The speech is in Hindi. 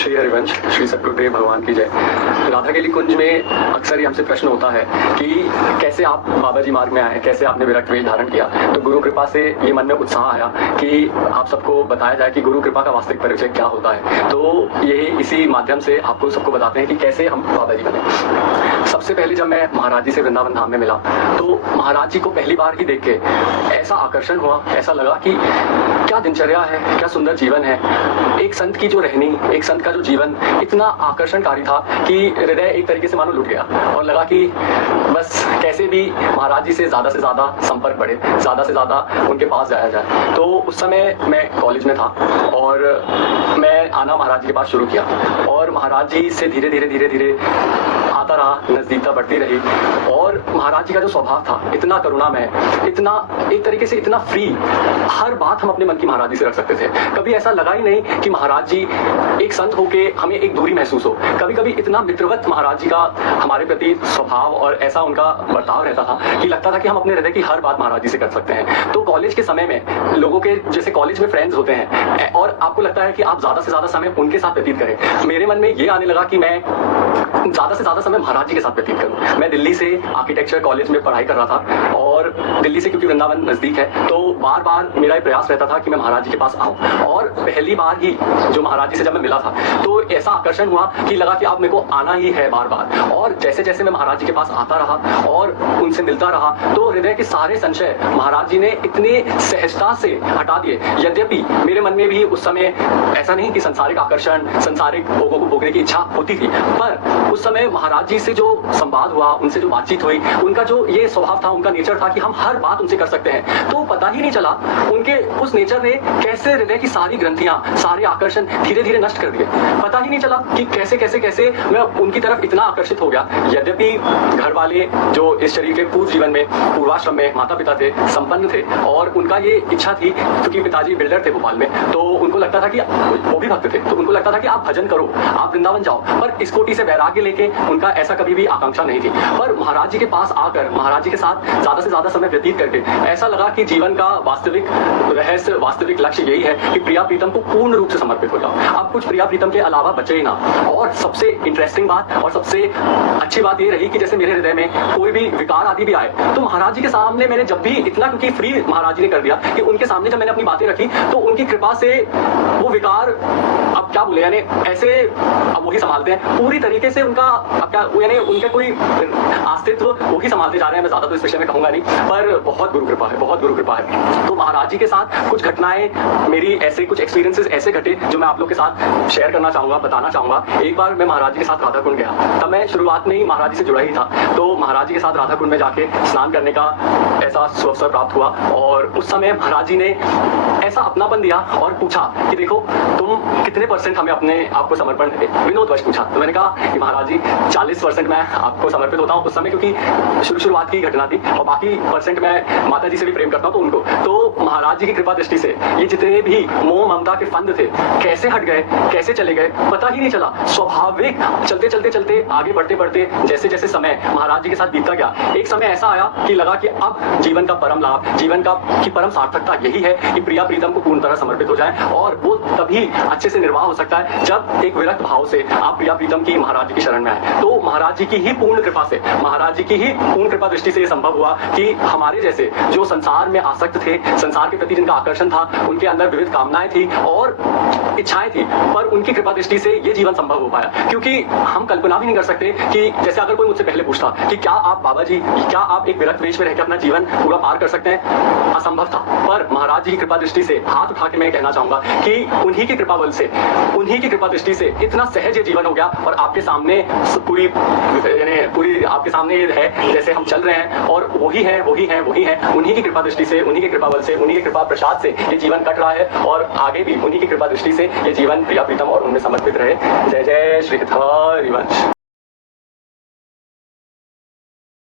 श्री हरिवंश, श्री सद्गुरुदेव भगवान की जय। राधा केली कुंज में अक्सर ही हमसे प्रश्न होता है कि कैसे आप बाबा जी मार्ग में आए, कैसे आपने विरक्त वेश धारण किया। तो गुरु कृपा से ये मन में उत्साह आया कि आप सबको बताया जाए कि गुरु कृपा का वास्तविक परिचय क्या होता है। तो ये इसी माध्यम से आपको सबको बताते हैं कि कैसे हम बाबा जी बने। सबसे पहले जब मैं महाराज जी से वृंदावन धाम में मिला तो महाराज जी को पहली बार ही देख के ऐसा आकर्षण हुआ, ऐसा लगा कि क्या दिनचर्या है, क्या सुंदर जीवन है। एक संत की जो रहनी, एक संत का जो जीवन इतना आकर्षणकारी था कि हृदय एक तरीके से मानो लुट गया और लगा कि बस कैसे भी महाराज जी से ज्यादा संपर्क बढ़े, ज्यादा से ज्यादा उनके पास जाया जाए। तो उस समय मैं कॉलेज में था और मैं आना महाराज जी के पास शुरू किया और महाराज जी से धीरे धीरे आता रहा, नजदीकता बढ़ती रही। और महाराज जी का जो स्वभाव था इतना करुणामय, इतना एक तरीके से इतना फ्री, हर बात हम अपने मन की महाराज जी से रख सकते थे। कभी ऐसा लगा ही नहीं कि महाराज जी एक संत होके हमें एक दूरी महसूस हो। कभी कभी इतना मित्रवत महाराज जी का हमारे प्रति स्वभाव और ऐसा उनका बर्ताव रहता था कि लगता था कि हम अपने हृदय की हर बात महाराज जी से कर सकते हैं। तो कॉलेज के समय में लोगों के जैसे कॉलेज में फ्रेंड्स होते हैं और आपको लगता है कि आप ज्यादा से ज्यादा समय उनके साथ व्यतीत करें। मेरे मन में ये आने लगा कि मैं ज्यादा से ज्यादा समय महाराज जी के साथ व्यतीत करूं। मैं दिल्ली से आर्किटेक्चर कॉलेज में पढ़ाई कर रहा था और दिल्ली से क्योंकि वृंदावन नजदीक है तो बार बार मेरा ये प्रयास रहता था कि मैं महाराज जी के पास आऊं। और पहली बार ही जो महाराज जी से जब मैं मिला था तो ऐसा आकर्षण हुआ कि लगा कि अब मेरे को आना ही है बार बार। और जैसे जैसे मैं महाराज जी के पास आता रहा और उनसे मिलता रहा तो हृदय के सारे संशय महाराज जी ने इतनी सहजता से हटा दिए। यद्यपि मेरे मन में भी उस समय ऐसा नहीं कि सांसारिक आकर्षण, सांसारिक भोगों को भोगने की इच्छा होती थी, पर उस समय महाराज जी से जो संवाद हुआ, उनसे जो बातचीत हुई, उनका जो ये स्वभाव था, उनका नेचर था कि हम हर बात उनसे कर सकते हैं। तो पता ही नहीं चला उनके उस नेचर ने कैसे हृदय की सारी ग्रंथियां, सारे आकर्षण धीरे धीरे नष्ट कर दिए। पता ही नहीं चला कि कैसे मैं उनकी तरफ इतना आकर्षित हो गया। यद्यपि घर वाले जो इस शरीर के पूर्व जीवन में पूर्वाश्रम में माता पिता थे, संपन्न थे और उनका ये इच्छा थी क्योंकि पिताजी बिल्डर थे भोपाल में, तो उनको लगता था कि वो भी भक्त थे, तो उनको लगता था कि आप भजन करो, आप वृंदावन जाओ। पर इस कोटि से वैराग्य लेके उनका ऐसा कभी भी आकांक्षा नहीं थी। पर महाराज जी के पास आकर महाराज जी के साथ ज्यादा से ज्यादा समय व्यतीत करके ऐसा लगा कि जीवन का वास्तविक रहस्य, वास्तविक लक्ष्य यही है कि प्रिया प्रीतम को पूर्ण रूप से समर्पित हो जाओ। अब कुछ प्रिया प्रीतम के अलावा बचे ही ना। और सबसे इंटरेस्टिंग बात और सबसे अच्छी बात ये रही कि जैसे मेरे हृदय में कोई भी विकार आदि भी आए तो महाराज जी के सामने मैंने जब भी इतना, क्योंकि फ्री महाराज जी ने कर दिया कि उनके सामने जब मैंने अपनी बातें रखी तो उनकी कृपा से वो विकार, अब क्या बोले, यानी ऐसे अब वही संभालते हैं पूरी तरीके से। उनका अब क्या, यानी उनका कोई अस्तित्व वही संभालते जा रहे हैं। मैं ज्यादा तो इस विषय में कहूंगा नहीं, पर बहुत गुरु कृपा है, बहुत गुरु कृपा है। तो महाराज जी के साथ कुछ घटनाएं, मेरी ऐसे कुछ एक्सपीरियंसेस ऐसे घटे जो मैं आप लोग के साथ शेयर करना चाहूंगा, बताना चाहूंगा। एक बार मैं महाराज जी के साथ राधा कुंड गया। तब मैं शुरुआत में ही महाराज जी से जुड़ा ही था, तो महाराज जी के साथ राधा कुंड में जाके स्नान करने का ऐसा अवसर प्राप्त हुआ। और उस समय महाराज जी ने ऐसा अपनापन दिया और पूछा कि देखो तुम कितने % हमें अपने आपको समर्पण देते, विनोदवश पूछा। तो मैंने कहा कि महाराज जी 40% मैं आपको समर्पित होता हूँ उस समय, क्योंकि शुरुआत की घटना थी, और बाकी % मैं माता जी से भी प्रेम करता हूँ तो उनको। तो महाराज जी की कृपा दृष्टि से ये जितने भी मोह ममता के फंद थे कैसे हट गए, कैसे चले गए, पता ही नहीं चला। स्वाभाविक चलते आगे बढ़ते जैसे जैसे समय महाराज जी के साथ बीतता गया, एक समय ऐसा आया कि लगा कि अब जीवन का परम लाभ, जीवन का की परम सार्थकता यही है कि प्रिया प्रीतम को पूर्ण तरह समर्पित हो जाए। और वो तभी अच्छे से निर्वाह हो सकता है जब एक विरक्त भाव से आप प्रिया प्रीतम की महाराज जी की शरण में आए। तो महाराज जी की ही पूर्ण कृपा से, महाराज जी की ही पूर्ण कृपा दृष्टि से ये संभव हुआ कि हमारे जैसे जो संसार में आसक्त थे, संसार के प्रति जिनका आकर्षण था, उनके अंदर विविध कामनाएं थी और इच्छाएं थी, पर उनकी कृपा दृष्टि से ये जीवन संभव हो पाया। क्योंकि हम कल्पना भी नहीं कर सकते कि जैसे अगर कोई मुझसे पहले पूछता कि क्या आप बाबा जी, क्या आप एक विरक्त वेश में रहकर अपना जीवन पूरा पार कर सकते हैं, असंभव था। पर महाराज जी की कृपा दृष्टि से हाथ उठा के मैं कहना चाहूंगा कि उन्हीं की कृपा बल से, उन्हीं की कृपा दृष्टि से इतना सहज ये जीवन हो गया और आपके सामने पूरी आपके सामने है जैसे हम चल रहे हैं और वही है उन्हीं की कृपा दृष्टि से, उन्हीं की कृपा बल से, उन्हीं की कृपा प्रसाद से ये जीवन कट रहा है और आगे भी उन्हीं की कृपा दृष्टि से ये जीवन प्रिया प्रीतम और उनमें समर्पित रहे। जय जय श्री हरिवंश।